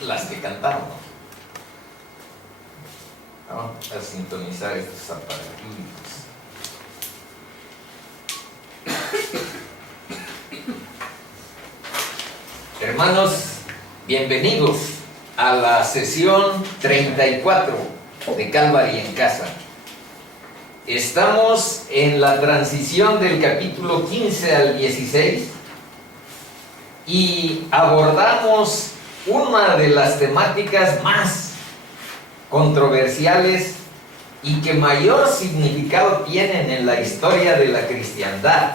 las que cantaron. Vamos a sintonizar estos aparatos. Hermanos, bienvenidos a la sesión 34 de Calvary en Casa. Estamos en la transición del capítulo 15 al 16 y abordamos una de las temáticas más controversiales y que mayor significado tienen en la historia de la cristiandad.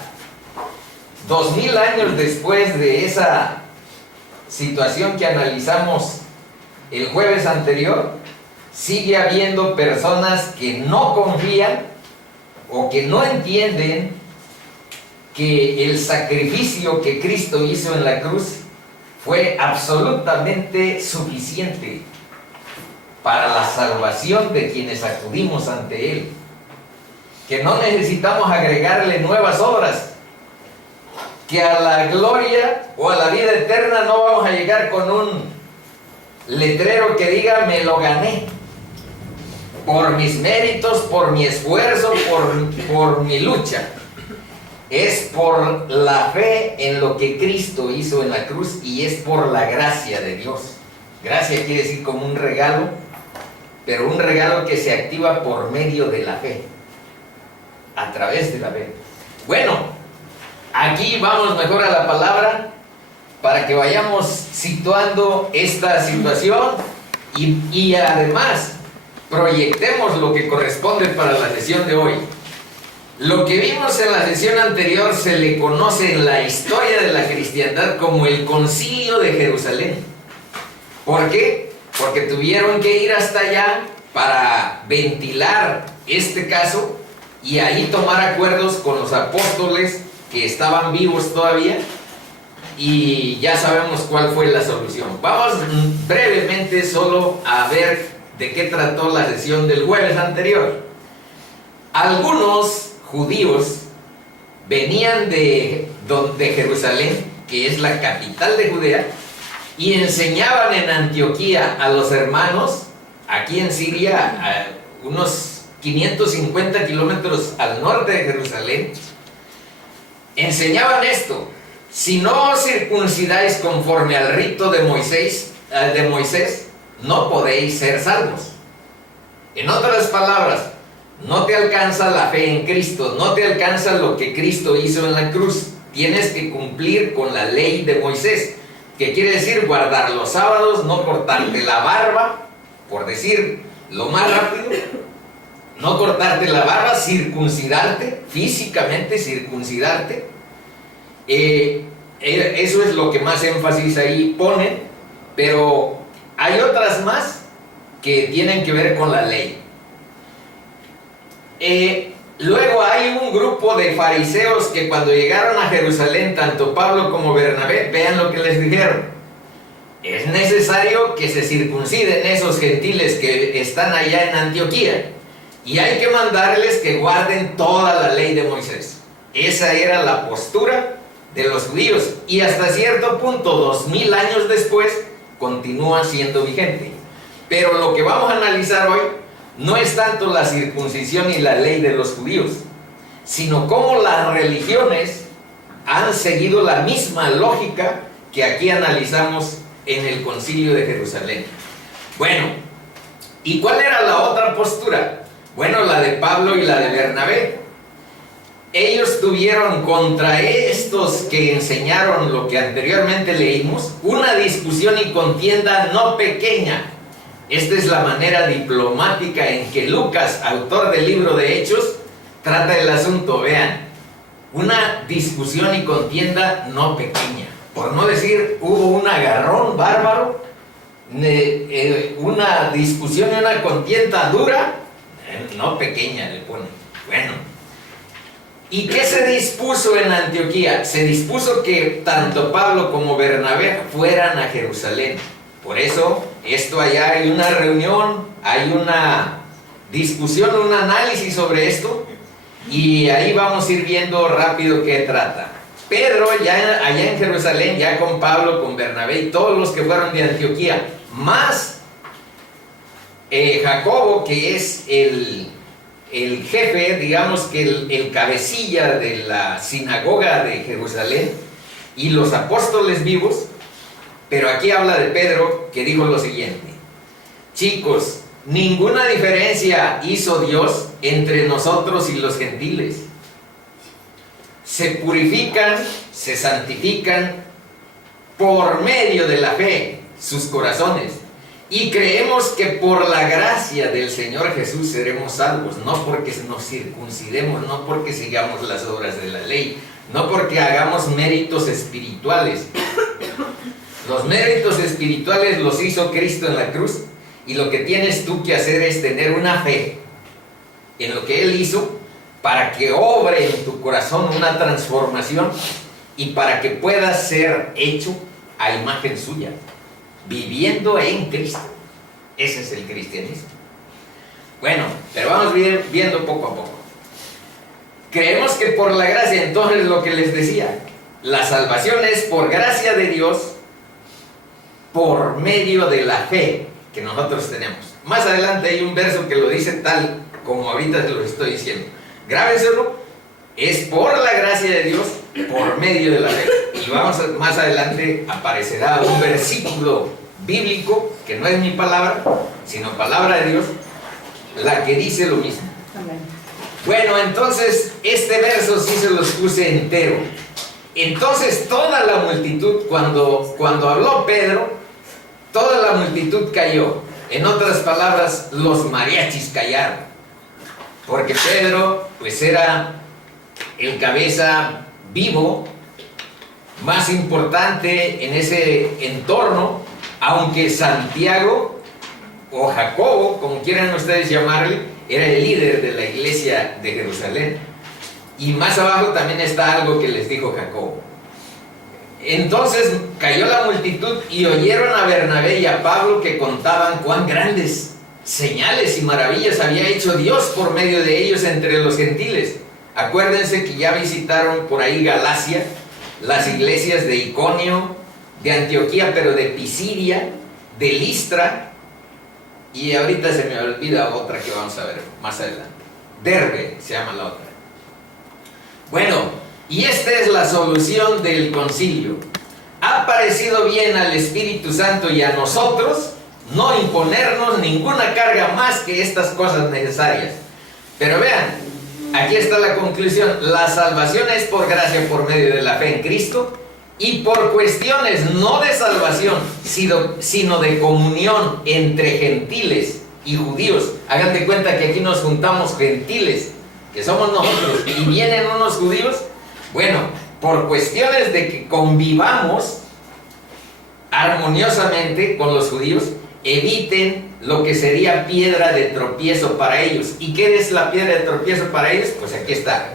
2000 años después de esa situación que analizamos el jueves anterior, sigue habiendo personas que no confían o que no entienden que el sacrificio que Cristo hizo en la cruz fue absolutamente suficiente para la salvación de quienes acudimos ante Él, que no necesitamos agregarle nuevas obras, que a la gloria o a la vida eterna no vamos a llegar con un letrero que diga me lo gané por mis méritos, por mi esfuerzo, por mi lucha. Es por la fe en lo que Cristo hizo en la cruz y es por la gracia de Dios. Gracia quiere decir como un regalo, pero un regalo que se activa por medio de la fe, a través de la fe. Bueno, aquí vamos mejor a la palabra para que vayamos situando esta situación y además proyectemos lo que corresponde para la sesión de hoy. Lo que vimos en la sesión anterior se le conoce en la historia de la cristiandad como el Concilio de Jerusalén. ¿Por qué? Porque tuvieron que ir hasta allá para ventilar este caso y ahí tomar acuerdos con los apóstoles que estaban vivos todavía, y ya sabemos cuál fue la solución. Vamos brevemente solo a ver de qué trató la sesión del jueves anterior. Algunos judíos venían de Jerusalén, que es la capital de Judea, y enseñaban en Antioquía a los hermanos, aquí en Siria, a unos 550 kilómetros al norte de Jerusalén. Enseñaban esto: si no os circuncidáis conforme al rito de Moisés, no podéis ser salvos. En otras palabras, no te alcanza la fe en Cristo, no te alcanza lo que Cristo hizo en la cruz. Tienes que cumplir con la ley de Moisés, que quiere decir guardar los sábados, no cortarte la barba, por decir lo más rápido, no cortarte la barba, circuncidarte, físicamente circuncidarte. Eso es lo que más énfasis ahí ponen, pero hay otras más que tienen que ver con la ley. Luego hay un grupo de fariseos que cuando llegaron a Jerusalén, tanto Pablo como Bernabé, vean lo que les dijeron: es necesario que se circunciden esos gentiles que están allá en Antioquía, y hay que mandarles que guarden toda la ley de Moisés. Esa era la postura de los judíos, y hasta cierto punto, 2000 años después, continúa siendo vigente. Pero lo que vamos a analizar hoy no es tanto la circuncisión y la ley de los judíos, sino cómo las religiones han seguido la misma lógica que aquí analizamos en el Concilio de Jerusalén. Bueno, ¿y cuál era la otra postura? Bueno, la de Pablo y la de Bernabé. Ellos tuvieron contra estos que enseñaron lo que anteriormente leímos una discusión y contienda no pequeña. Esta es la manera diplomática en que Lucas, autor del libro de Hechos, trata el asunto. Vean, una discusión y contienda no pequeña, por no decir hubo un agarrón bárbaro, una discusión y una contienda dura, no pequeña le ponen. Bueno, ¿y qué se dispuso en Antioquía? Se dispuso que tanto Pablo como Bernabé fueran a Jerusalén. Por eso, allá hay una reunión, hay una discusión, un análisis sobre esto, y ahí vamos a ir viendo rápido qué trata. Pedro, ya allá en Jerusalén, ya con Pablo, con Bernabé y todos los que fueron de Antioquía, más Jacobo, que es el jefe, digamos que el cabecilla de la sinagoga de Jerusalén, y los apóstoles vivos. Pero aquí habla de Pedro, que dijo lo siguiente: chicos, ninguna diferencia hizo Dios entre nosotros y los gentiles. Se purifican, se santifican por medio de la fe sus corazones, y creemos que por la gracia del Señor Jesús seremos salvos, no porque nos circuncidemos, no porque sigamos las obras de la ley, no porque hagamos méritos espirituales. Los méritos espirituales los hizo Cristo en la cruz, y lo que tienes tú que hacer es tener una fe en lo que Él hizo, para que obre en tu corazón una transformación y para que puedas ser hecho a imagen suya, viviendo en Cristo. Ese es el cristianismo. Bueno, pero vamos viendo poco a poco. Creemos que por la gracia, entonces lo que les decía, la salvación es por gracia de Dios, por medio de la fe que nosotros tenemos. Más adelante hay un verso que lo dice tal como ahorita te lo estoy diciendo. Grábenselo: es por la gracia de Dios, por medio de la fe. Y más adelante aparecerá un versículo bíblico, que no es mi palabra, sino palabra de Dios, la que dice lo mismo. Amén. Bueno, entonces este verso sí se los puse entero. Entonces toda la multitud, cuando habló Pedro, toda la multitud cayó. En otras palabras, los mariachis callaron, porque Pedro pues era el cabeza vivo más importante en ese entorno, aunque Santiago o Jacobo, como quieran ustedes llamarle, era el líder de la iglesia de Jerusalén. Y más abajo también está algo que les dijo Jacobo. Entonces cayó la multitud y oyeron a Bernabé y a Pablo, que contaban cuán grandes señales y maravillas había hecho Dios por medio de ellos entre los gentiles. Acuérdense que ya visitaron por ahí Galacia, las iglesias de Iconio, de Antioquía, pero de Pisidia, de Listra, y ahorita se me olvida otra que vamos a ver más adelante. Derbe se llama la otra. Bueno, y esta es la solución del concilio. Ha parecido bien al Espíritu Santo y a nosotros no imponernos ninguna carga más que estas cosas necesarias. Pero vean, aquí está la conclusión: la salvación es por gracia, por medio de la fe en Cristo, y por cuestiones no de salvación, sino de comunión entre gentiles y judíos. Hagan de cuenta que aquí nos juntamos gentiles, que somos nosotros, y vienen unos judíos. Bueno, por cuestiones de que convivamos armoniosamente con los judíos, eviten lo que sería piedra de tropiezo para ellos. ¿Y qué es la piedra de tropiezo para ellos? Pues aquí está: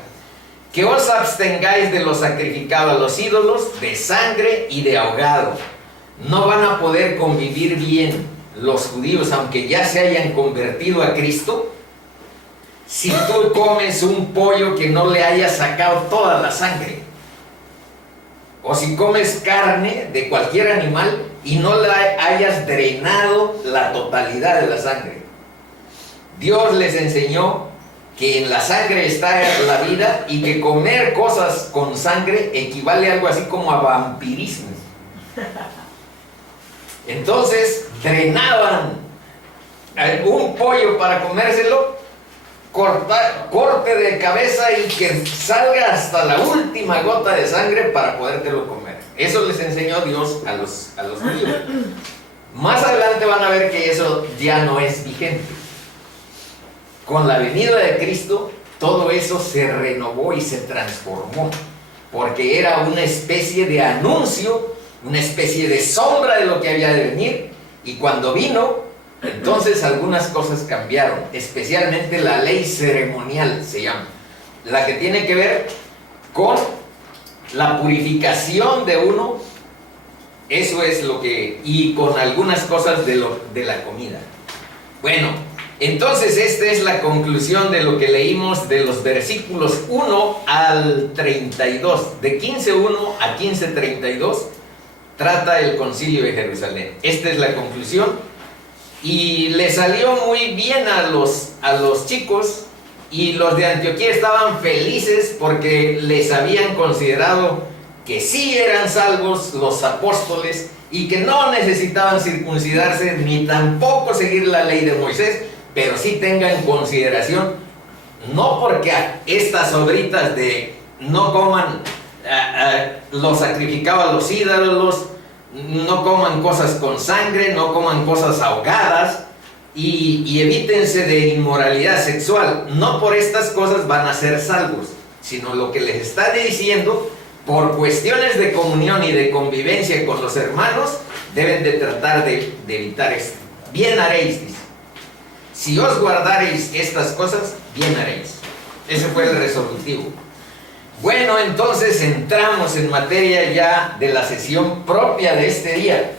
que os abstengáis de lo sacrificado a los ídolos, de sangre y de ahogado. No van a poder convivir bien los judíos, aunque ya se hayan convertido a Cristo, si tú comes un pollo que no le haya sacado toda la sangre, o si comes carne de cualquier animal y no le hayas drenado la totalidad de la sangre. Dios les enseñó que en la sangre está la vida, y que comer cosas con sangre equivale a algo así como a vampirismo. Entonces drenaban un pollo para comérselo, corte de cabeza y que salga hasta la última gota de sangre para podértelo comer. Eso les enseñó Dios a los judíos. Más adelante van a ver que eso ya no es vigente. Con la venida de Cristo, todo eso se renovó y se transformó, porque era una especie de anuncio, una especie de sombra de lo que había de venir. Y cuando vino, entonces algunas cosas cambiaron, especialmente la ley ceremonial, se llama, la que tiene que ver con la purificación de uno. Eso es lo que, y con algunas cosas de la comida. Bueno, Entonces, esta es la conclusión de lo que leímos de los versículos 1 al 32. De 15:1 a 15:32 trata el concilio de Jerusalén. Esta es la conclusión. Y le salió muy bien a los chicos, y los de Antioquía estaban felices porque les habían considerado que sí eran salvos los apóstoles y que no necesitaban circuncidarse ni tampoco seguir la ley de Moisés, pero sí tengan en consideración, no porque a estas obritas de no coman, los sacrificaban a los ídolos, no coman cosas con sangre, no coman cosas ahogadas y evítense de inmoralidad sexual. No por estas cosas van a ser salvos, sino lo que les está diciendo, por cuestiones de comunión y de convivencia con los hermanos, deben de tratar de evitar esto. Bien haréis, dice. Si os guardareis estas cosas, bien haréis. Ese fue el resolutivo. Bueno, entonces entramos en materia ya de la sesión propia de este día.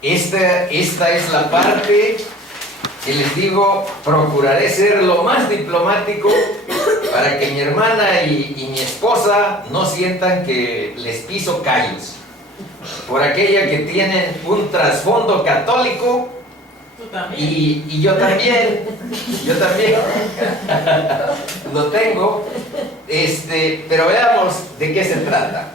Esta es la parte que les digo, procuraré ser lo más diplomático para que mi hermana y mi esposa no sientan que les piso callos. Por aquella que tienen un trasfondo católico. Y yo también lo tengo, pero veamos de qué se trata.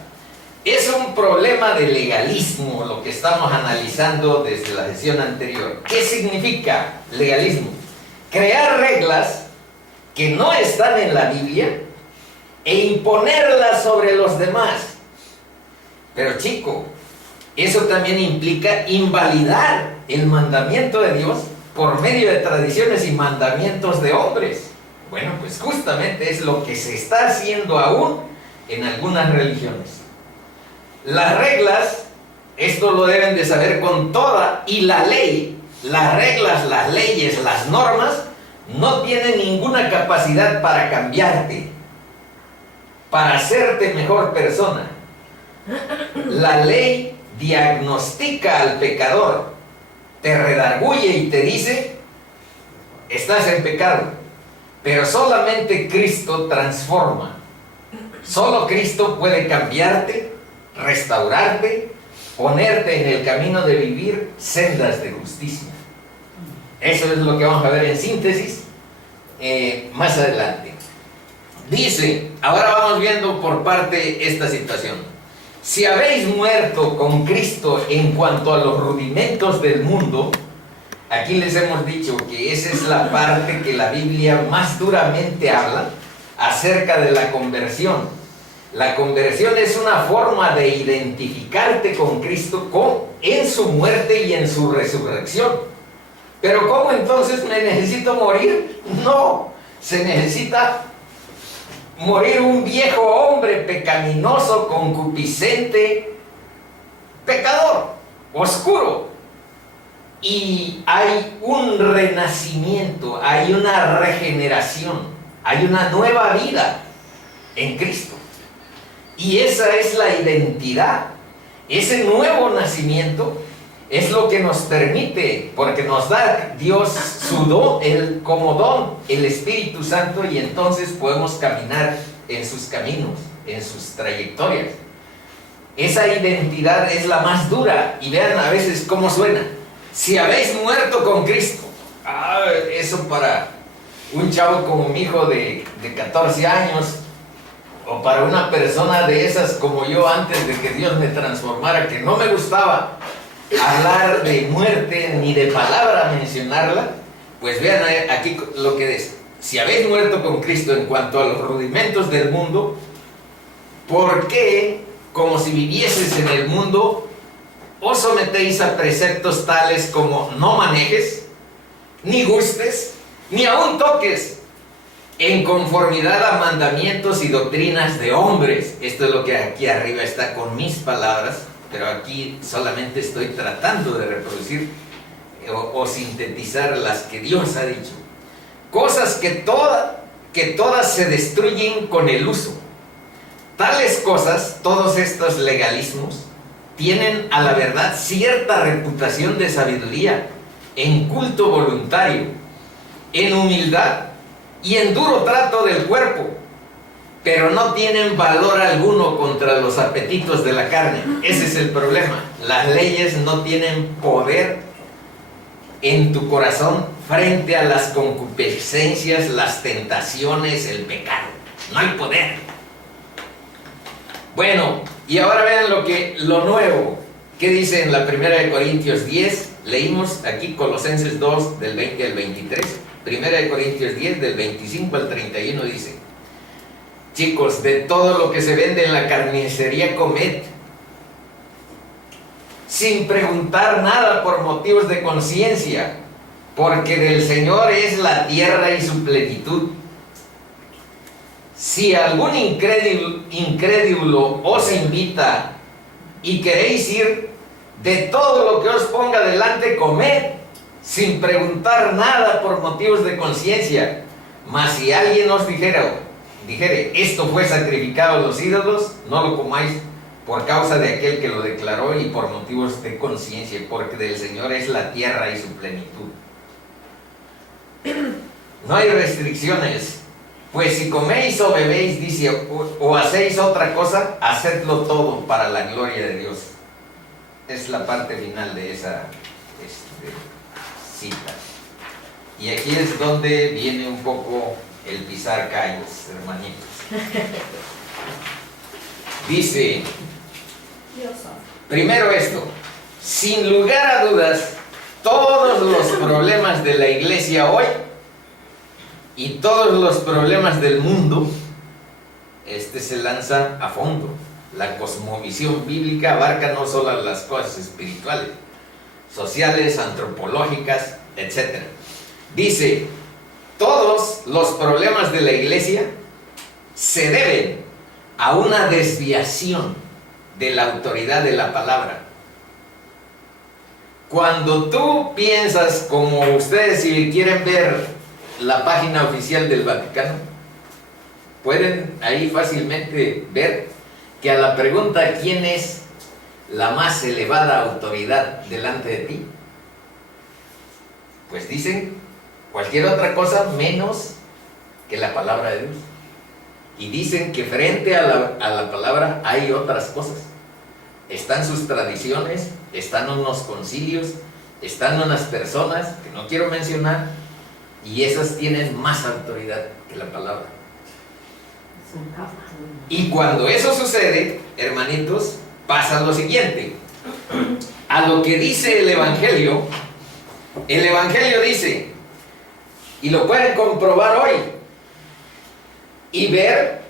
Es un problema de legalismo lo que estamos analizando desde la sesión anterior. ¿Qué significa legalismo? Crear reglas que no están en la Biblia e imponerlas sobre los demás. Pero chico, eso también implica invalidar el mandamiento de Dios por medio de tradiciones y mandamientos de hombres. Bueno, pues justamente es lo que se está haciendo aún en algunas religiones. Las reglas, esto lo deben de saber con toda, y la ley, las reglas, las leyes, las normas, no tienen ninguna capacidad para cambiarte, para hacerte mejor persona. La ley diagnostica al pecador, te redarguye y te dice, estás en pecado, pero solamente Cristo transforma. Solo Cristo puede cambiarte, restaurarte, ponerte en el camino de vivir sendas de justicia. Eso es lo que vamos a ver en síntesis más adelante. Dice, ahora vamos viendo por parte esta situación. Si habéis muerto con Cristo en cuanto a los rudimentos del mundo, aquí les hemos dicho que esa es la parte que la Biblia más duramente habla acerca de la conversión. La conversión es una forma de identificarte con Cristo en su muerte y en su resurrección. Pero ¿cómo entonces me necesito morir? No, se necesita morir un viejo hombre pecaminoso, concupiscente, pecador, oscuro. Y hay un renacimiento, hay una regeneración, hay una nueva vida en Cristo. Y esa es la identidad. Ese nuevo nacimiento es lo que nos permite, porque nos da Dios su don, como don, el Espíritu Santo, y entonces podemos caminar en sus caminos, en sus trayectorias. Esa identidad es la más dura, y vean a veces cómo suena. Si habéis muerto con Cristo, eso para un chavo como mi hijo de 14 años, o para una persona de esas como yo antes de que Dios me transformara, que no me gustaba hablar de muerte ni de palabra mencionarla, pues vean aquí lo que dice. Si habéis muerto con Cristo en cuanto a los rudimentos del mundo, ¿por qué, como si vivieses en el mundo, os sometéis a preceptos tales como no manejes, ni gustes, ni aun toques, en conformidad a mandamientos y doctrinas de hombres? Esto es lo que aquí arriba está con mis palabras, pero aquí solamente estoy tratando de reproducir o sintetizar las que Dios ha dicho. Cosas que todas se destruyen con el uso. Tales cosas, todos estos legalismos, tienen a la verdad cierta reputación de sabiduría, en culto voluntario, en humildad y en duro trato del cuerpo, pero no tienen valor alguno contra los apetitos de la carne. Ese es el problema. Las leyes no tienen poder en tu corazón frente a las concupiscencias, las tentaciones, el pecado. No hay poder. Bueno, y ahora vean lo nuevo. ¿Qué dice en la 1 de Corintios 10? Leímos aquí Colosenses 2, del 20 al 23. 1 de Corintios 10, del 25 al 31 dice: chicos, de todo lo que se vende en la carnicería comed, sin preguntar nada por motivos de conciencia, porque del Señor es la tierra y su plenitud. Si algún incrédulo os invita y queréis ir, de todo lo que os ponga delante comed, sin preguntar nada por motivos de conciencia. Mas si alguien os dijere, esto fue sacrificado a los ídolos, no lo comáis por causa de aquel que lo declaró y por motivos de conciencia, porque del Señor es la tierra y su plenitud. No hay restricciones. Pues si coméis o bebéis, dice, o hacéis otra cosa, hacedlo todo para la gloria de Dios. Es la parte final de esa cita. Y aquí es donde viene un poco el pisar callos, hermanitos. Dice, primero esto, sin lugar a dudas, todos los problemas de la iglesia hoy y todos los problemas del mundo, se lanza a fondo. La cosmovisión bíblica abarca no solo las cosas espirituales, sociales, antropológicas, etc. Dice, todos los problemas de la iglesia se deben a una desviación de la autoridad de la palabra. Cuando tú piensas, como ustedes, si quieren ver la página oficial del Vaticano, pueden ahí fácilmente ver que a la pregunta ¿quién es la más elevada autoridad delante de ti? Pues dicen cualquier otra cosa menos que la palabra de Dios. Y dicen que frente a la palabra hay otras cosas. Están sus tradiciones, están unos concilios, están unas personas que no quiero mencionar, y esas tienen más autoridad que la palabra. Y cuando eso sucede, hermanitos, pasa lo siguiente. A lo que dice el Evangelio dice, y lo pueden comprobar hoy, y ver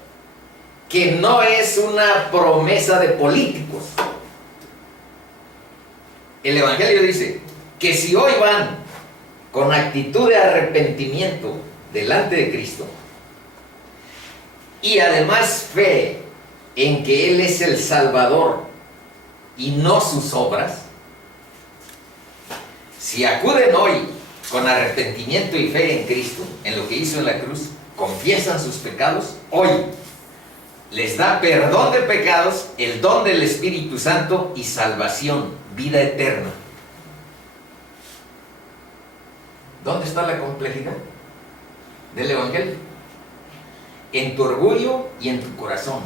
que no es una promesa de políticos. El Evangelio dice que si hoy van con actitud de arrepentimiento delante de Cristo, y además fe en que Él es el Salvador y no sus obras, si acuden hoy con arrepentimiento y fe en Cristo, en lo que hizo en la cruz, confiesan sus pecados, hoy les da perdón de pecados, el don del Espíritu Santo y salvación, vida eterna. ¿Dónde está la complejidad del Evangelio? En tu orgullo y en tu corazón.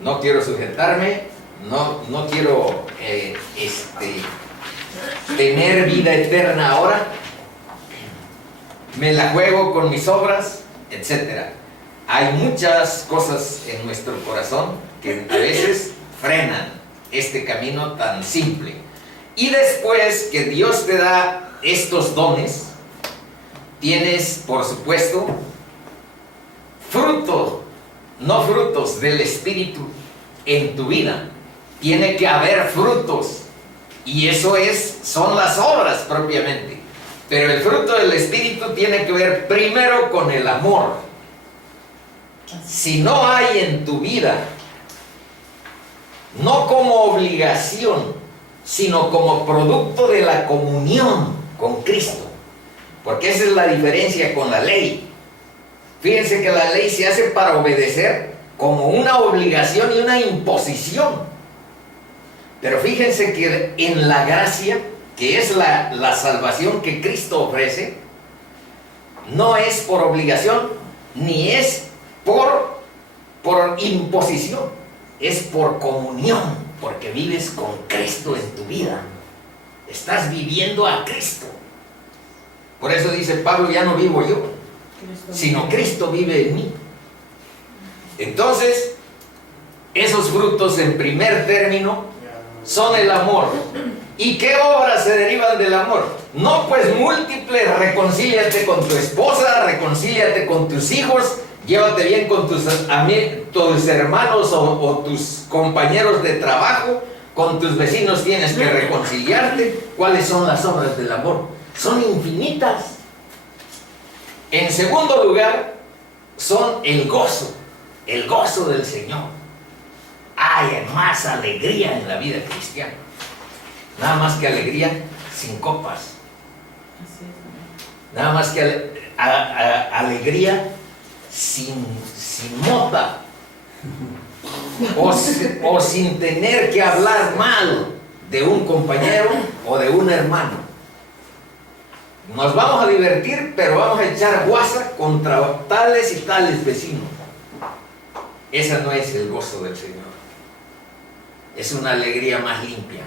No quiero sujetarme, no quiero tener vida eterna ahora, me la juego con mis obras, etc. Hay muchas cosas en nuestro corazón que a veces frenan este camino tan simple. Y después que Dios te da estos dones, tienes, por supuesto, no frutos del Espíritu en tu vida. Tiene que haber frutos, y eso son las obras propiamente. Pero el fruto del Espíritu tiene que ver primero con el amor. Si no hay en tu vida, no como obligación, sino como producto de la comunión con Cristo, porque esa es la diferencia con la ley. Fíjense que la ley se hace para obedecer como una obligación y una imposición. Pero fíjense que en la gracia que es la salvación que Cristo ofrece, no es por obligación, ni es por imposición, es por comunión, porque vives con Cristo en tu vida. Estás viviendo a Cristo. Por eso dice Pablo, ya no vivo yo, sino Cristo vive en mí. Entonces, esos frutos en primer término son el amor. ¿Y qué obras se derivan del amor? No, pues múltiples: reconcíliate con tu esposa, reconcíliate con tus hijos, llévate bien con tus hermanos o tus compañeros de trabajo, con tus vecinos tienes que reconciliarte. ¿Cuáles son las obras del amor? Son infinitas. En segundo lugar, son el gozo del Señor. Hay más alegría en la vida cristiana. Nada más que alegría sin copas. Nada más que alegría sin mota. O sin tener que hablar mal de un compañero o de un hermano. Nos vamos a divertir, pero vamos a echar guasa contra tales y tales vecinos. Ese no es el gozo del Señor. Es una alegría más limpia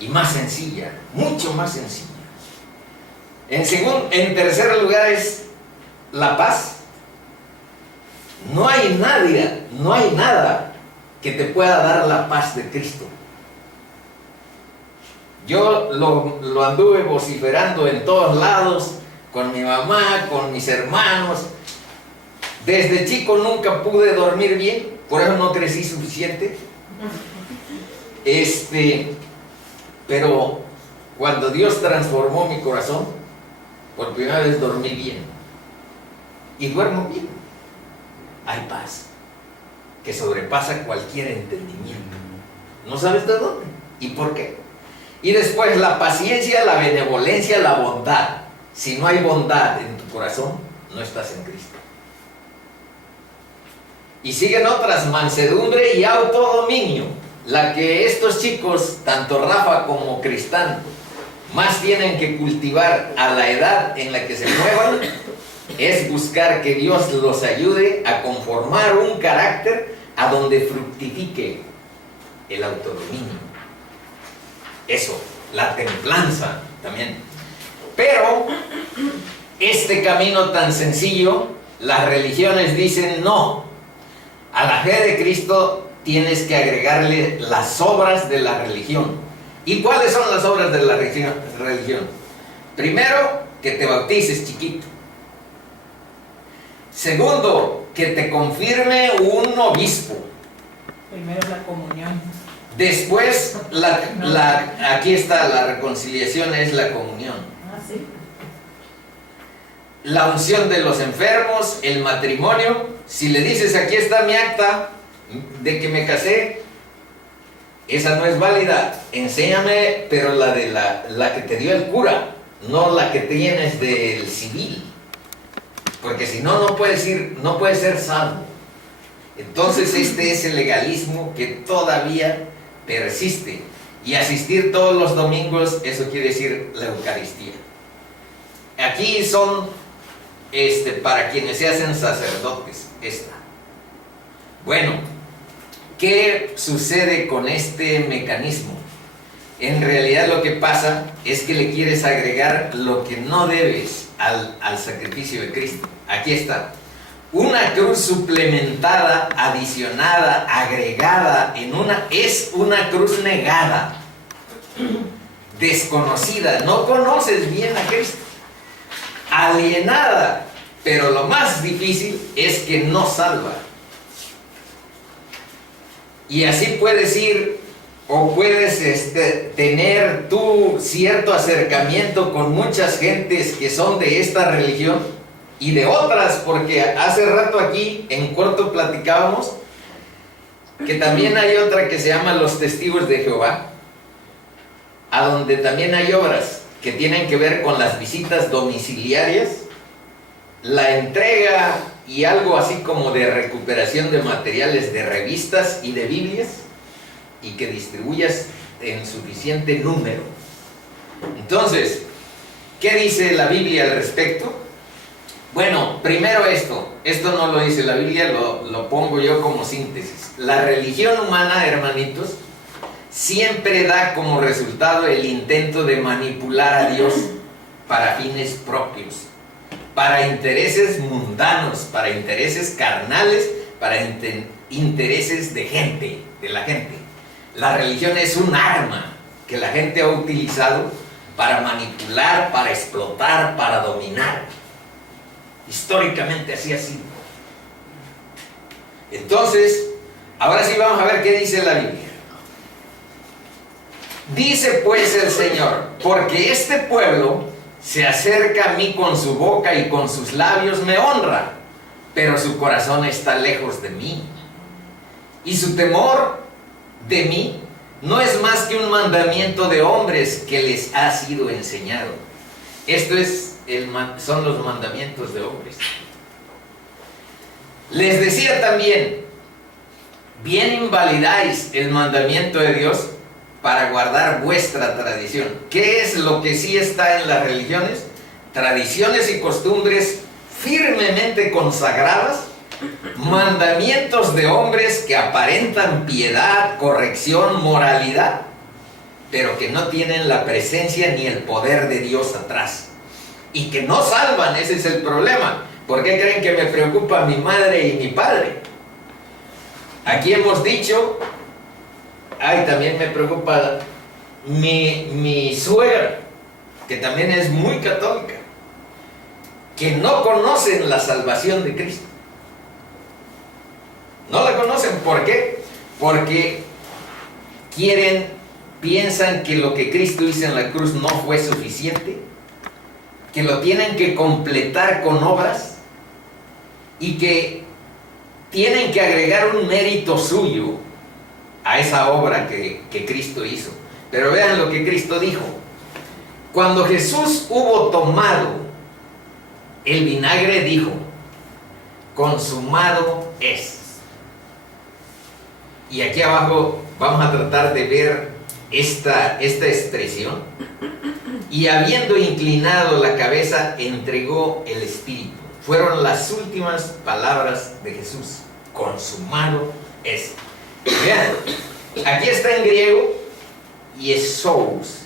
y más sencilla, mucho más sencilla. En tercer lugar es la paz. No hay nada que te pueda dar la paz de Cristo. Yo lo anduve vociferando en todos lados, con mi mamá, con mis hermanos. Desde chico nunca pude dormir bien, por eso no crecí suficiente. Pero cuando Dios transformó mi corazón, por primera vez dormí bien. Y duermo bien. Hay paz que sobrepasa cualquier entendimiento. No sabes de dónde y por qué. Y después la paciencia, la benevolencia, la bondad. Si no hay bondad en tu corazón, no estás en Cristo. Y siguen otras: mansedumbre y autodominio. La que estos chicos, tanto Rafa como Cristán, más tienen que cultivar a la edad en la que se muevan, es buscar que Dios los ayude a conformar un carácter a donde fructifique el autodominio. Eso, la templanza también. Pero este camino tan sencillo, las religiones dicen no. A la fe de Cristo tienes que agregarle las obras de la religión. ¿Y cuáles son las obras de la religión? Primero, que te bautices chiquito. Segundo, que te confirme un obispo. Primero la comunión. Después, aquí está la reconciliación, es la comunión. Ah, sí. La unción de los enfermos, el matrimonio. Si le dices, aquí está mi acta de que me casé, esa no es válida. Enséñame, pero la que te dio el cura, no la que tienes del civil. Porque si no, no puedes ser salvo. Entonces este es el legalismo que todavía persiste. Y asistir todos los domingos, eso quiere decir la Eucaristía. Aquí son para quienes se hacen sacerdotes. Bueno, ¿qué sucede con este mecanismo? En realidad lo que pasa es que le quieres agregar lo que no debes al sacrificio de Cristo. Aquí está. Una cruz suplementada, adicionada, agregada es una cruz negada, desconocida. No conoces bien a Cristo. Alienada. Pero lo más difícil es que no salva. Y así puedes ir o puedes tener tú cierto acercamiento con muchas gentes que son de esta religión y de otras, porque hace rato aquí en corto platicábamos que también hay otra que se llama los Testigos de Jehová, a donde también hay obras que tienen que ver con las visitas domiciliarias, la entrega y algo así como de recuperación de materiales de revistas y de Biblias. y que distribuyas en suficiente número. Entonces, ¿qué dice la Biblia al respecto? Bueno, primero esto no lo dice la Biblia, lo pongo yo como síntesis. La religión humana, hermanitos, siempre da como resultado el intento de manipular a Dios para fines propios, para intereses mundanos, para intereses carnales, para intereses de gente, de la gente. La religión es un arma que la gente ha utilizado para manipular, para explotar, para dominar. Históricamente así ha sido. Entonces, ahora sí vamos a ver qué dice la Biblia. Dice pues el Señor, porque este pueblo se acerca a mí con su boca y con sus labios me honra, pero su corazón está lejos de mí. Y su temor de mí no es más que un mandamiento de hombres que les ha sido enseñado. Esto son los mandamientos de hombres. Les decía también, bien invalidáis el mandamiento de Dios para guardar vuestra tradición. ¿Qué es lo que sí está en las religiones? Tradiciones y costumbres firmemente consagradas, mandamientos de hombres que aparentan piedad, corrección, moralidad, pero que no tienen la presencia ni el poder de Dios atrás. Y que no salvan, ese es el problema. ¿Por qué creen que me preocupa mi madre y mi padre? Aquí hemos dicho, también me preocupa mi suegra, que también es muy católica, que no conocen la salvación de Cristo. No la conocen, ¿por qué? Porque piensan que lo que Cristo hizo en la cruz no fue suficiente, que lo tienen que completar con obras y que tienen que agregar un mérito suyo a esa obra que Cristo hizo. Pero vean lo que Cristo dijo. Cuando Jesús hubo tomado el vinagre, dijo, consumado es. Y aquí abajo vamos a tratar de ver esta expresión. Y habiendo inclinado la cabeza, entregó el espíritu. Fueron las últimas palabras de Jesús. Consumado es. Vean, aquí está en griego, Iesous,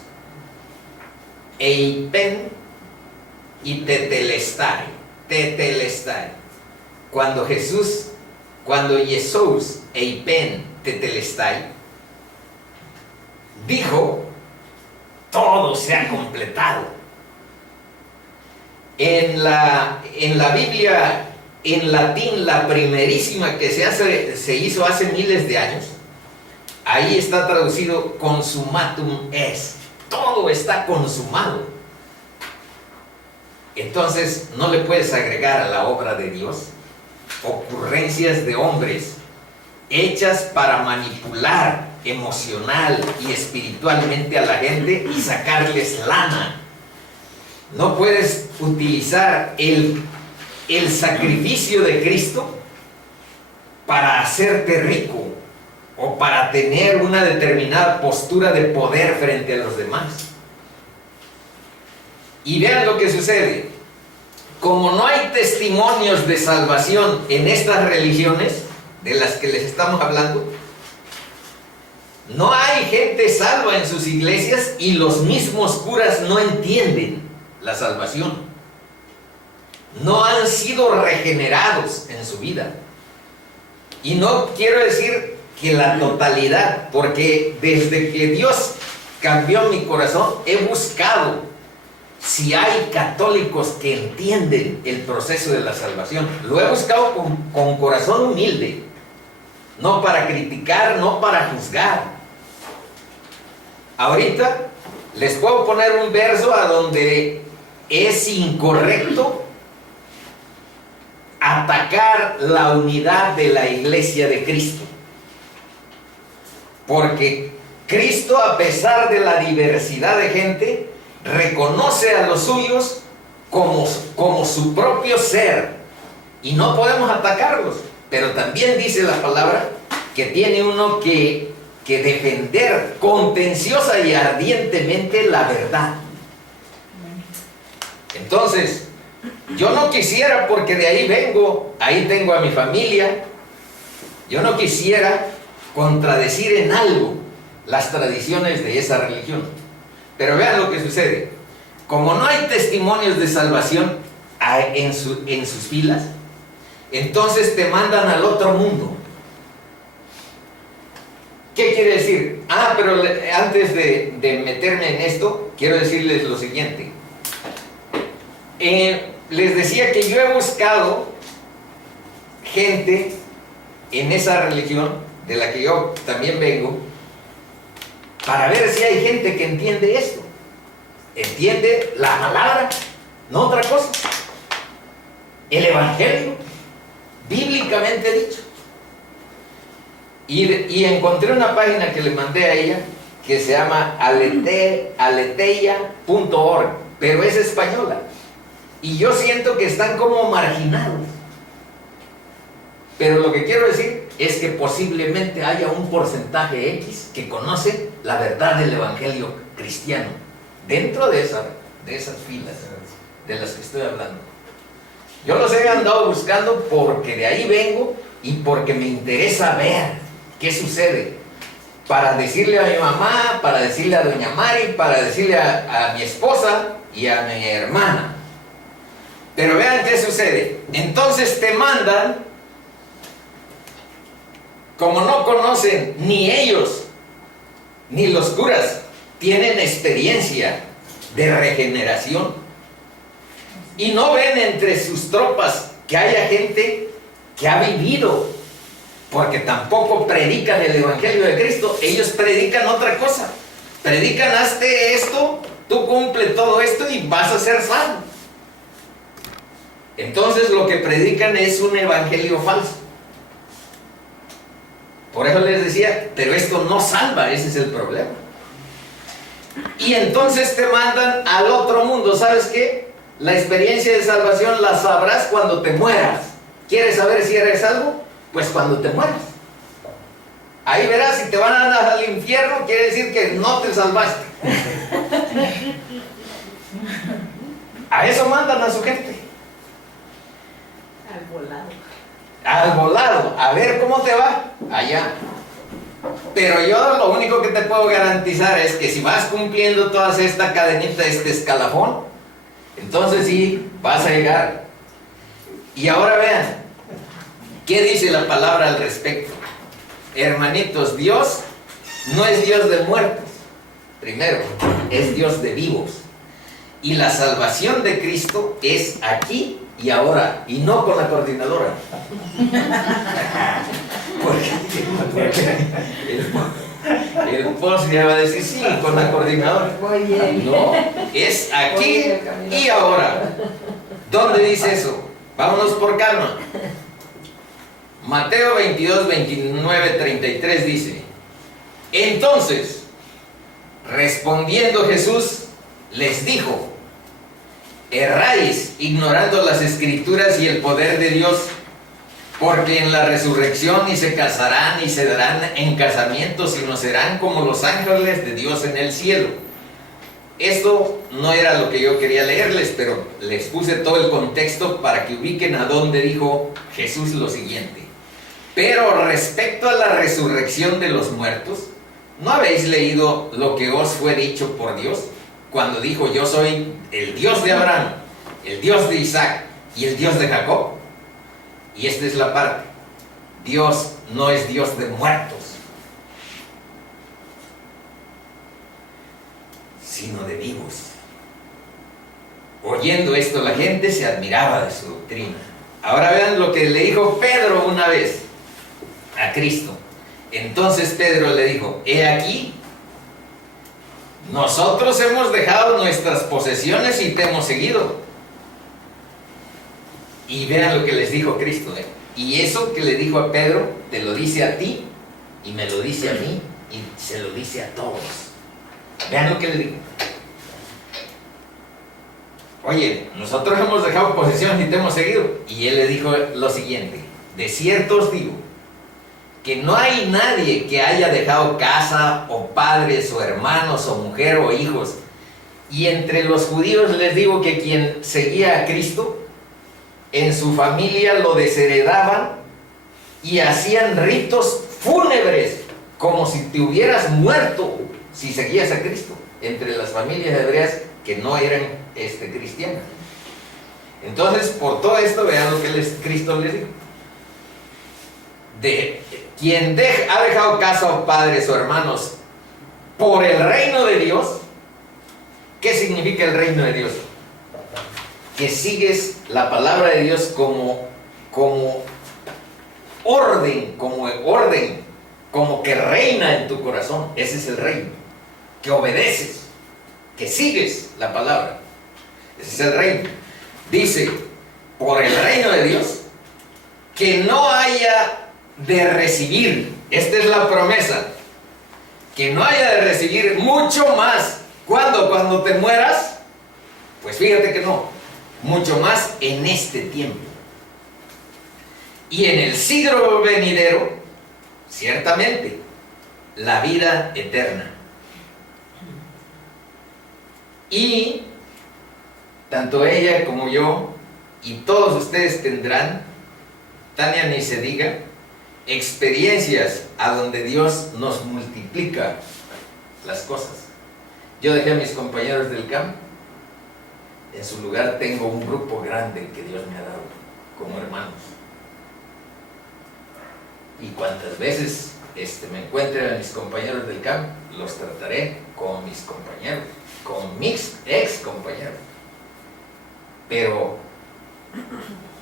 eipen y tetelestai. Tetelestai. Cuando Iesous, eipen, tetelestai, dijo, todo se ha completado. En la Biblia, en latín, la primerísima que se hizo hace miles de años, ahí está traducido consumatum est. Todo está consumado. Entonces, no le puedes agregar a la obra de Dios ocurrencias de hombres hechas para manipular emocional y espiritualmente a la gente y sacarles lana. No puedes utilizar el sacrificio de Cristo para hacerte rico o para tener una determinada postura de poder frente a los demás. Y vean lo que sucede. Como no hay testimonios de salvación en estas religiones de las que les estamos hablando, no hay gente salva en sus iglesias y los mismos curas no entienden la salvación. No han sido regenerados en su vida. Y no quiero decir que la totalidad, porque desde que Dios cambió mi corazón, he buscado si hay católicos que entienden el proceso de la salvación. Lo he buscado con corazón humilde, no para criticar, no para juzgar. Ahorita les puedo poner un verso a donde es incorrecto atacar la unidad de la iglesia de Cristo, porque Cristo, a pesar de la diversidad de gente, reconoce a los suyos como su propio ser y no podemos atacarlos. Pero también dice la palabra que tiene uno que que defender contenciosa y ardientemente la verdad. Entonces, yo no quisiera, porque de ahí vengo, ahí tengo a mi familia, yo no quisiera contradecir en algo las tradiciones de esa religión. Pero vean lo que sucede. Como no hay testimonios de salvación en sus filas, entonces te mandan al otro mundo. ¿Qué quiere decir? Pero antes de meterme en esto, quiero decirles lo siguiente. Les decía que yo he buscado gente en esa religión, de la que yo también vengo, para ver si hay gente que entiende esto. Entiende la palabra, no otra cosa. El evangelio, bíblicamente dicho. Y encontré una página que le mandé a ella, que se llama aleteia.org, pero es española. Y yo siento que están como marginados. Pero lo que quiero decir es que posiblemente haya un porcentaje X que conoce la verdad del evangelio cristiano dentro de esas filas de las que estoy hablando. Yo los he andado buscando porque de ahí vengo y porque me interesa ver qué sucede, para decirle a mi mamá, para decirle a doña Mari, para decirle a mi esposa y a mi hermana. Pero vean qué sucede. Entonces te mandan, como no conocen ni ellos ni los curas tienen experiencia de regeneración y no ven entre sus tropas que haya gente que ha vivido, porque tampoco predican el evangelio de Cristo. Ellos predican otra cosa. Predican: hazte esto, tú cumple todo esto y vas a ser salvo. Entonces lo que predican es un evangelio falso. Por eso les decía, pero esto no salva, ese es el problema. Y entonces te mandan al otro mundo. ¿Sabes qué? La experiencia de salvación la sabrás cuando te mueras. ¿Quieres saber si eres salvo? Pues cuando te mueras. Ahí verás, si te van a dar al infierno, quiere decir que no te salvaste. A eso mandan a su gente. Al volado. Al volado, a ver cómo te va allá. Pero yo lo único que te puedo garantizar es que si vas cumpliendo toda esta cadenita, este escalafón, entonces sí, vas a llegar. Y ahora vean, ¿qué dice la palabra al respecto? Hermanitos, Dios no es Dios de muertos, primero, es Dios de vivos. Y la salvación de Cristo es aquí y ahora, y no con la coordinadora. Porque el post ya va a decir sí, con la coordinadora. No, es aquí y ahora. ¿Dónde dice eso? Vámonos por calma. Mateo 22, 29, 33 dice: entonces, respondiendo Jesús, les dijo: erráis ignorando las escrituras y el poder de Dios, porque en la resurrección ni se casarán ni se darán en casamiento, sino serán como los ángeles de Dios en el cielo. Esto no era lo que yo quería leerles, pero les puse todo el contexto para que ubiquen a dónde dijo Jesús lo siguiente. Pero respecto a la resurrección de los muertos, ¿no habéis leído lo que os fue dicho por Dios? Cuando dijo: yo soy el Dios de Abraham, el Dios de Isaac y el Dios de Jacob. Y esta es la parte: Dios no es Dios de muertos, sino de vivos. Oyendo esto, la gente se admiraba de su doctrina. Ahora vean lo que le dijo Pedro una vez a Cristo. Entonces Pedro le dijo: he aquí, nosotros hemos dejado nuestras posesiones y te hemos seguido. Y vean lo que les dijo Cristo. Y eso que le dijo a Pedro, te lo dice a ti, y me lo dice a mí, y se lo dice a todos. Vean lo que le dijo. Oye, nosotros hemos dejado posesiones y te hemos seguido. Y él le dijo lo siguiente: de cierto os digo, que no hay nadie que haya dejado casa o padres o hermanos o mujer o hijos. Y entre los judíos les digo que quien seguía a Cristo, en su familia lo desheredaban y hacían ritos fúnebres, como si te hubieras muerto si seguías a Cristo, entre las familias hebreas que no eran cristianas. Entonces, por todo esto, vean lo que Cristo les dijo. Quien ha dejado casa o padres o hermanos por el reino de Dios. ¿Qué significa el reino de Dios? Que sigues la palabra de Dios como orden, como que reina en tu corazón. Ese es el reino. Que obedeces, que sigues la palabra. Ese es el reino. Dice, por el reino de Dios, que no haya de recibir, esta es la promesa, que no haya de recibir mucho más. ¿Cuándo? Cuando te mueras. Pues fíjate que no, mucho más en este tiempo. Y en el siglo venidero, ciertamente, la vida eterna. Y tanto ella como yo y todos ustedes tendrán, Tania ni se diga, experiencias a donde Dios nos multiplica las cosas. Yo dejé a mis compañeros del campo, en su lugar tengo un grupo grande que Dios me ha dado como hermanos. Y cuantas veces me encuentre a mis compañeros del campo, los trataré como mis compañeros, como mis ex compañeros. Pero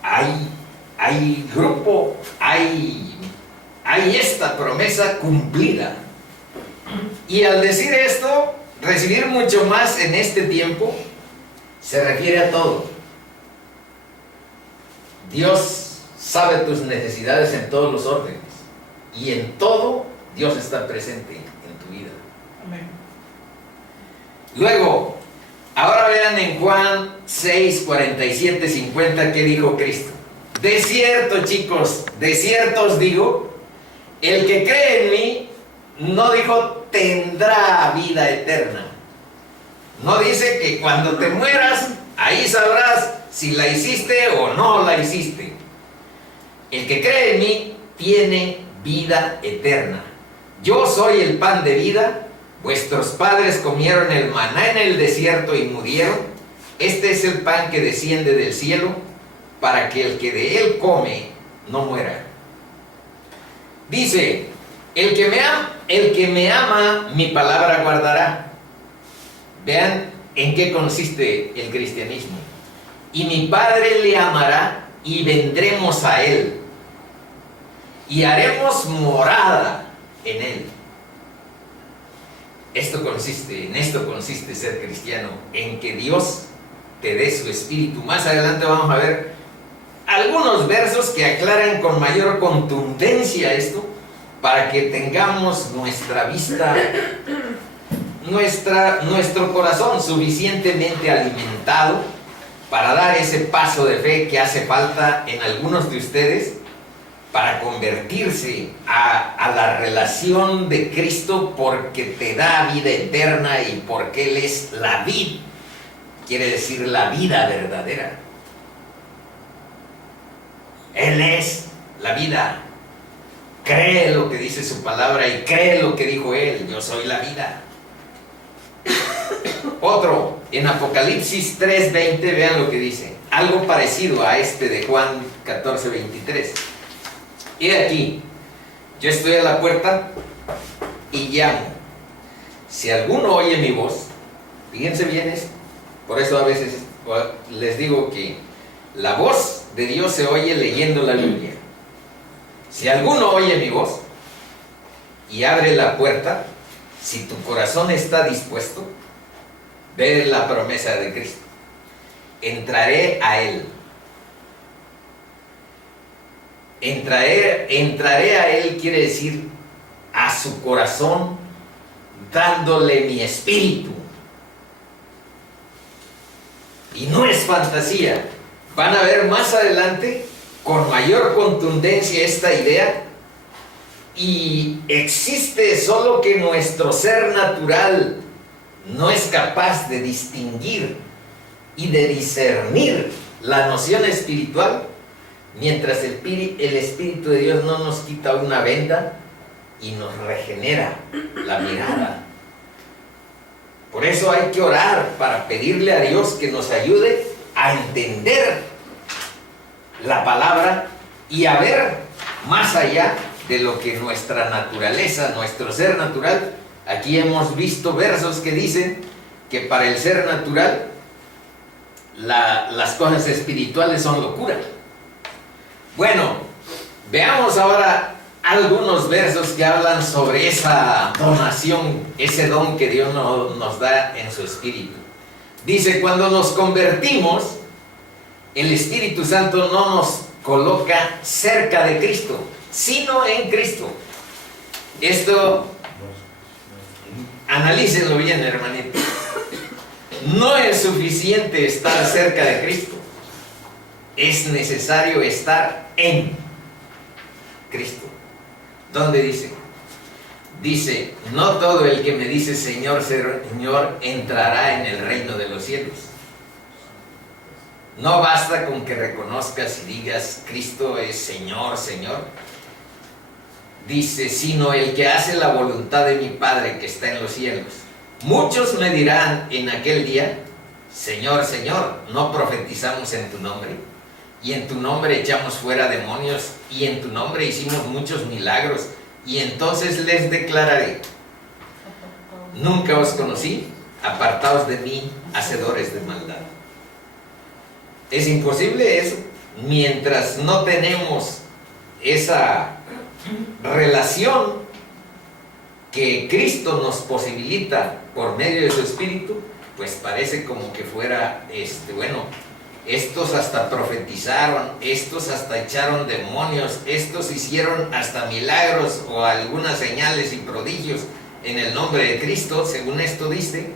hay grupo, hay esta promesa cumplida. Y al decir esto, recibir mucho más en este tiempo, se refiere a todo. Dios sabe tus necesidades en todos los órdenes. Y en todo, Dios está presente en tu vida. Amén. Luego, ahora vean en Juan 6, 47, 50, ¿qué dijo Cristo? De cierto, chicos, de cierto os digo, el que cree en mí, no dijo tendrá vida eterna. No dice que cuando te mueras, ahí sabrás si la hiciste o no la hiciste. El que cree en mí tiene vida eterna. Yo soy el pan de vida. Vuestros padres comieron el maná en el desierto y murieron. Este es el pan que desciende del cielo, para que el que de él come no muera. Dice, el que me ama, mi palabra guardará. Vean en qué consiste el cristianismo. Y mi Padre le amará y vendremos a él. Y haremos morada en él. En esto consiste ser cristiano, en que Dios te dé su espíritu. Más adelante vamos a ver algunos versos que aclaran con mayor contundencia esto, para que tengamos nuestra vista, nuestro corazón suficientemente alimentado para dar ese paso de fe que hace falta en algunos de ustedes para convertirse a la relación de Cristo, porque te da vida eterna y porque Él es la vid, quiere decir la vida verdadera. Él es la vida. Cree lo que dice su palabra y cree lo que dijo Él. Yo soy la vida. Otro, en Apocalipsis 3:20, vean lo que dice. Algo parecido a de Juan 14:23. He aquí, yo estoy a la puerta y llamo. Si alguno oye mi voz, fíjense bien esto. Por eso a veces les digo que la voz de Dios se oye leyendo la Biblia. Si alguno oye mi voz y abre la puerta, si tu corazón está dispuesto, ve la promesa de Cristo. Entraré a Él. Entraré a Él quiere decir a su corazón, dándole mi espíritu. Y no es fantasía. Van a ver más adelante con mayor contundencia esta idea Y existe solo que nuestro ser natural no es capaz de distinguir y de discernir la noción espiritual, mientras el Espíritu de Dios no nos quita una venda y nos regenera la mirada. Por eso hay que orar para pedirle a Dios que nos ayude a entender la palabra y a ver más allá de lo que nuestra naturaleza, nuestro ser natural. Aquí hemos visto versos que dicen que para el ser natural las cosas espirituales son locura. Bueno, veamos ahora algunos versos que hablan sobre esa donación, ese don que Dios nos da en su Espíritu. Dice, cuando nos convertimos, el Espíritu Santo no nos coloca cerca de Cristo, sino en Cristo. Esto, analícenlo bien, hermanito. No es suficiente estar cerca de Cristo, es necesario estar en Cristo. ¿Dónde dice? Dice, no todo el que me dice Señor, Señor, entrará en el reino de los cielos. No basta con que reconozcas y digas Cristo es Señor, Señor. Dice, sino el que hace la voluntad de mi Padre que está en los cielos. Muchos me dirán en aquel día, Señor, Señor, ¿no profetizamos en tu nombre? Y en tu nombre echamos fuera demonios, y en tu nombre hicimos muchos milagros. Y entonces les declararé, nunca os conocí, apartaos de mí, hacedores de maldad. Es imposible eso, mientras no tenemos esa relación que Cristo nos posibilita por medio de su Espíritu, pues parece como que fuera, estos hasta profetizaron, estos hasta echaron demonios, estos hicieron hasta milagros o algunas señales y prodigios en el nombre de Cristo, según esto dice,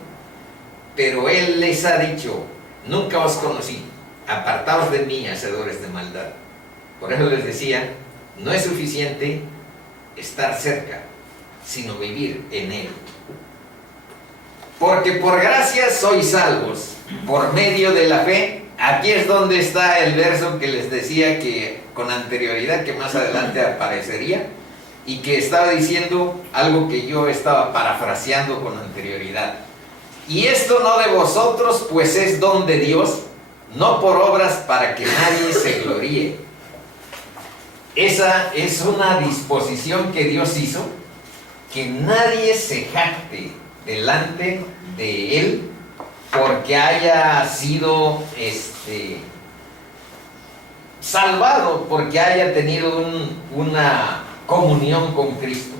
pero Él les ha dicho, nunca os conocí, apartaos de mí, hacedores de maldad. Por eso les decía, no es suficiente estar cerca, sino vivir en Él. Porque por gracia sois salvos, por medio de la fe. Aquí es donde está el verso que les decía que con anterioridad, que más adelante aparecería, y que estaba diciendo algo que yo estaba parafraseando con anterioridad. Y esto no de vosotros, pues es don de Dios, no por obras para que nadie se gloríe. Esa es una disposición que Dios hizo, que nadie se jacte delante de Él porque haya sido salvado, porque haya tenido una comunión con Cristo.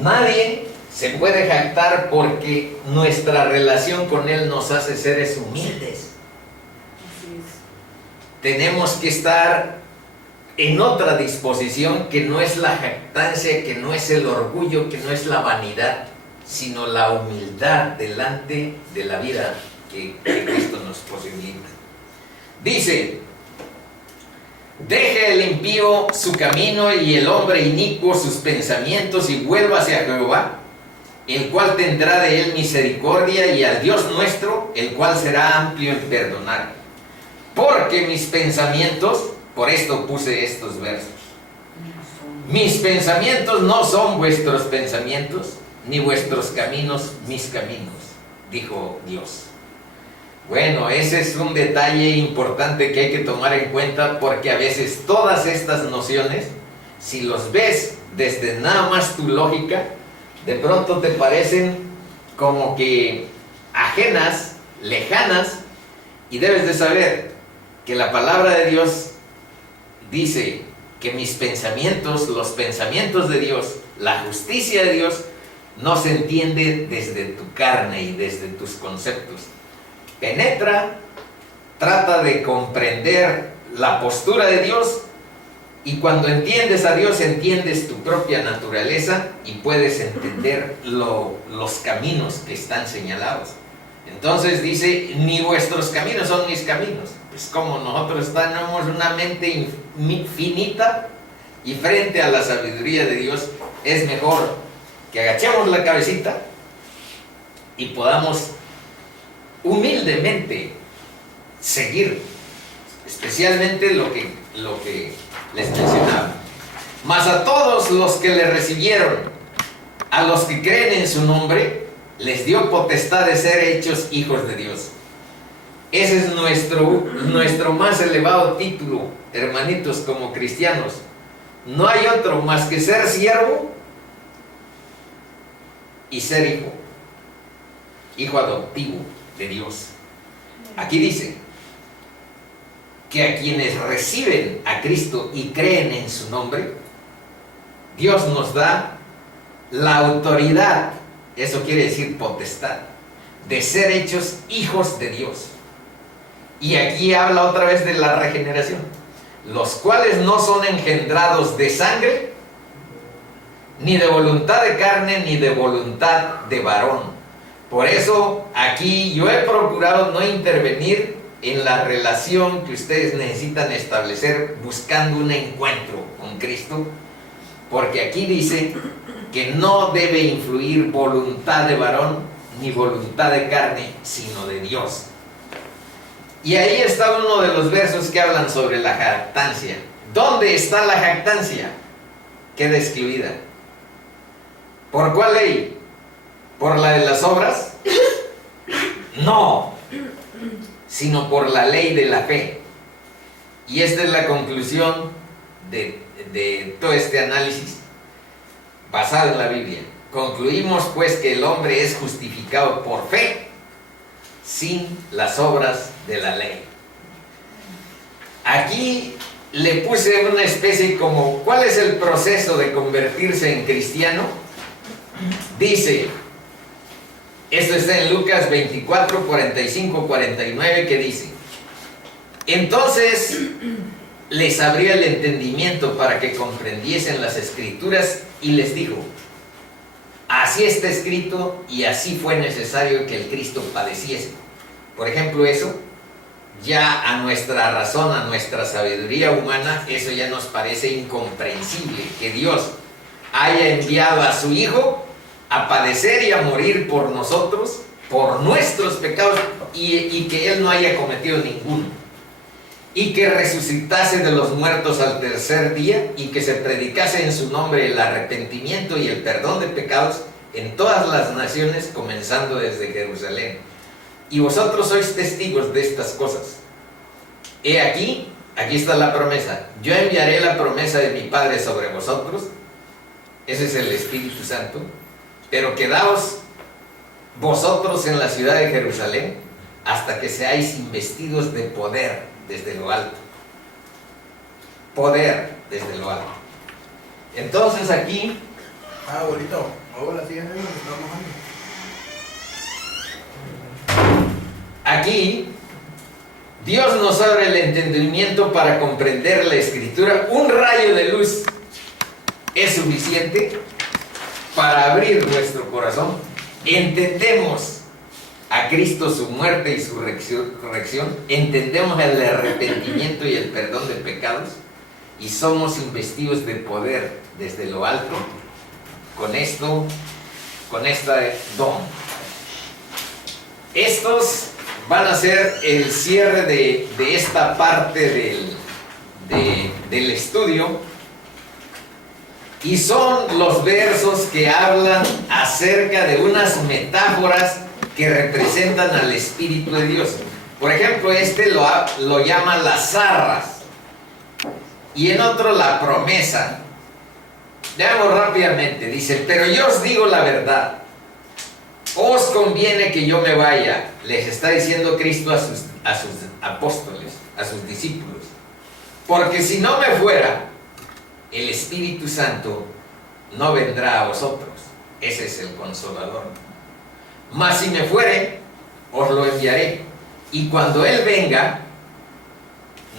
Nadie se puede jactar porque nuestra relación con Él nos hace seres humildes. Tenemos que estar en otra disposición que no es la jactancia, que no es el orgullo, que no es la vanidad, sino la humildad delante de la vida que Cristo nos posibilita. Dice, deje el impío su camino y el hombre inicuo sus pensamientos y vuélvase a Jehová, el cual tendrá de él misericordia, y al Dios nuestro, el cual será amplio en perdonar. Porque mis pensamientos, por esto puse estos versos, mis pensamientos no son vuestros pensamientos, ni vuestros caminos mis caminos, dijo Dios. Bueno, ese es un detalle importante que hay que tomar en cuenta, porque a veces todas estas nociones, si los ves desde nada más tu lógica, de pronto te parecen como que ajenas, lejanas, y debes de saber que la palabra de Dios dice que mis pensamientos, los pensamientos de Dios, la justicia de Dios, no se entiende desde tu carne y desde tus conceptos. Penetra, trata de comprender la postura de Dios, y cuando entiendes a Dios, entiendes tu propia naturaleza y puedes entender los caminos que están señalados. Entonces dice, ni vuestros caminos son mis caminos. Pues como nosotros tenemos una mente finita, y frente a la sabiduría de Dios es mejor que agachemos la cabecita y podamos humildemente seguir, especialmente lo que les mencionaba. Mas a todos los que le recibieron, a los que creen en su nombre, les dio potestad de ser hechos hijos de Dios. Ese es nuestro más elevado título, hermanitos, como cristianos. No hay otro más que ser siervo y ser hijo, hijo adoptivo de Dios. Aquí dice que a quienes reciben a Cristo y creen en su nombre, Dios nos da la autoridad, eso quiere decir potestad, de ser hechos hijos de Dios. Y aquí habla otra vez de la regeneración, los cuales no son engendrados de sangre, ni de voluntad de carne, ni de voluntad de varón. Por eso aquí yo he procurado no intervenir en la relación que ustedes necesitan establecer buscando un encuentro con Cristo, porque aquí dice que no debe influir voluntad de varón ni voluntad de carne, sino de Dios. Y ahí está uno de los versos que hablan sobre la jactancia. ¿Dónde está la jactancia? Queda excluida. ¿Por cuál ley? ¿Por la de las obras? No, sino por la ley de la fe. Y esta es la conclusión de todo este análisis basado en la Biblia. Concluimos pues que el hombre es justificado por fe sin las obras de la ley. Aquí le puse una especie como ¿cuál es el proceso de convertirse en cristiano? Dice, esto está en Lucas 24, 45, 49, que dice: entonces les abría el entendimiento para que comprendiesen las Escrituras y les dijo: así está escrito y así fue necesario que el Cristo padeciese. Por ejemplo, eso ya a nuestra razón, a nuestra sabiduría humana, eso ya nos parece incomprensible, que Dios haya enviado a su Hijo a padecer y a morir por nosotros, por nuestros pecados, y que Él no haya cometido ninguno, y que resucitase de los muertos al tercer día, y que se predicase en su nombre el arrepentimiento y el perdón de pecados en todas las naciones, comenzando desde Jerusalén. Y vosotros sois testigos de estas cosas. He aquí está la promesa. Yo enviaré la promesa de mi Padre sobre vosotros. Ese es el Espíritu Santo. Pero quedaos vosotros en la ciudad de Jerusalén hasta que seáis investidos de poder desde lo alto. Poder desde lo alto. Entonces aquí... abuelito, ahora siguen ahí, estamos mojando. Aquí Dios nos abre el entendimiento para comprender la Escritura. Un rayo de luz es suficiente para abrir nuestro corazón. Entendemos a Cristo, su muerte y su resurrección. Entendemos el arrepentimiento y el perdón de pecados. Y somos investidos de poder desde lo alto con este don. Estos van a ser el cierre de esta parte del estudio, y son los versos que hablan acerca de unas metáforas que representan al Espíritu de Dios. Por ejemplo, lo llama las zarras, y en otro la promesa. Veamos rápidamente. Dice: pero yo os digo la verdad, os conviene que yo me vaya. Les está diciendo Cristo a sus apóstoles, a sus discípulos, porque si no me fuera, el Espíritu Santo no vendrá a vosotros. Ese es el Consolador. Mas si me fuere, os lo enviaré. Y cuando Él venga,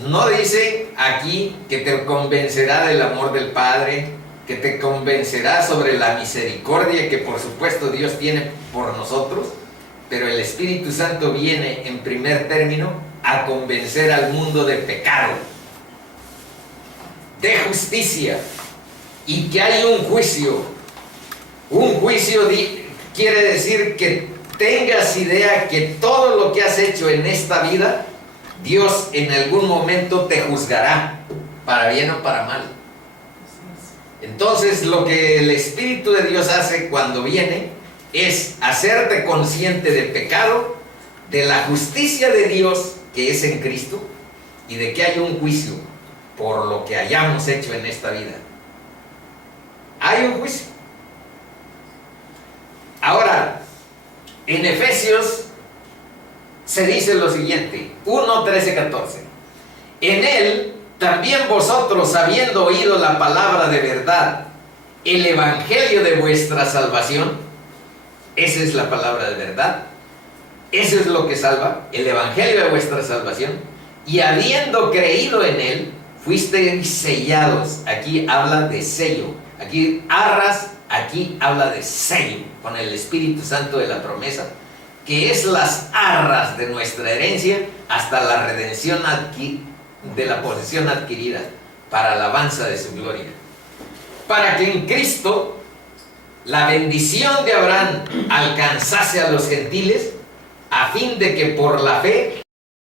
no dice aquí que te convencerá del amor del Padre, que te convencerá sobre la misericordia que por supuesto Dios tiene por nosotros, pero el Espíritu Santo viene en primer término a convencer al mundo de pecado, de justicia y que hay un juicio. Un juicio quiere decir que tengas idea que todo lo que has hecho en esta vida, Dios en algún momento te juzgará, para bien o para mal. Entonces, lo que el Espíritu de Dios hace cuando viene es hacerte consciente del pecado, de la justicia de Dios que es en Cristo y de que hay un juicio por lo que hayamos hecho en esta vida. Hay un juicio. Ahora, en Efesios se dice lo siguiente, 1, 13, 14. En él también vosotros, habiendo oído la palabra de verdad, el evangelio de vuestra salvación, esa es la palabra de verdad, eso es lo que salva, el evangelio de vuestra salvación, y habiendo creído en él, fuisteis sellados. Aquí habla de sello, aquí arras, aquí habla de sello, con el Espíritu Santo de la promesa, que es las arras de nuestra herencia hasta la redención de la posesión adquirida, para alabanza de su gloria. Para que en Cristo la bendición de Abraham alcanzase a los gentiles, a fin de que por la fe